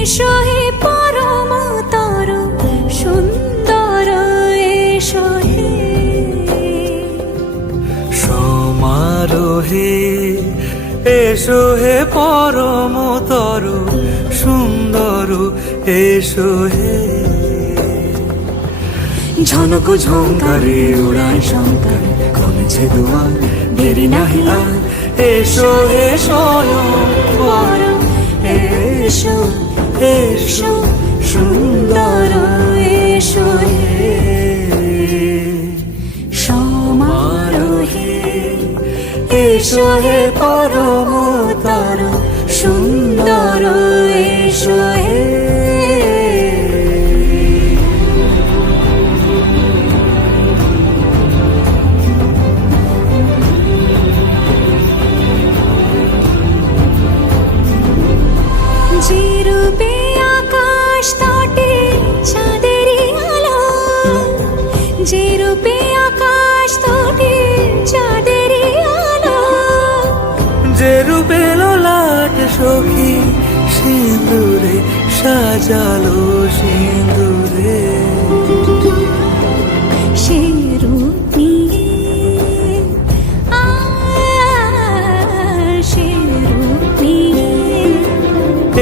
এসো হে পরম তর সুন্দর এসো হে সমারোহে এসো হে পরম তর সুন্দর এসো হে ঝনক ঝঙ্কারে উড়ায় শঙ্কর কমেছে দুয়ার দেরি নাহি আর এসো হে স্বয়ং পরম এসো এসো সুন্দর এসো হে সমারোহে এসো হে পরম তর সুন্দর এসো হে যে রূপে আকাশ তটে চাঁদেরই আলো যে রূপে আকাশ তটে চাঁদেরই আলো যে রূপে লোলাট সখী সিঁদুরে সাজালো সিঁদুরে সে রূপ নিয়ে সে রূপ নিয়ে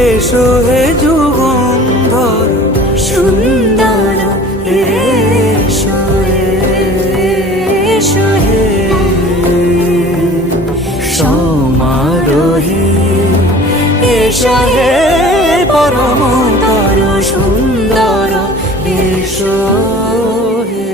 এসো হে যুগন্ধর সুন্দর এসো এসো হে সমারোহে এসো হে পরম তর সুন্দর এসো হে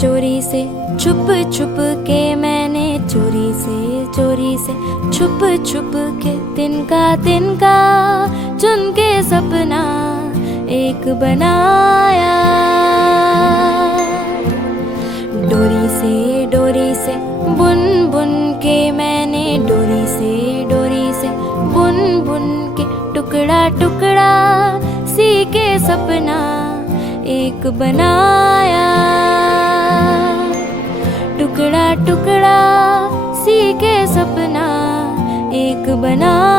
चोरी से छुप छुप के मैंने चोरी से छुप छुप के तिनका चुन के सपना एक बनाया डोरी से बुन बुन के मैंने डोरी से बुन बुन के टुकड़ा टुकड़ा सी के सपना एक बनाया टुकड़ा टुकड़ा सी के सपना एक बना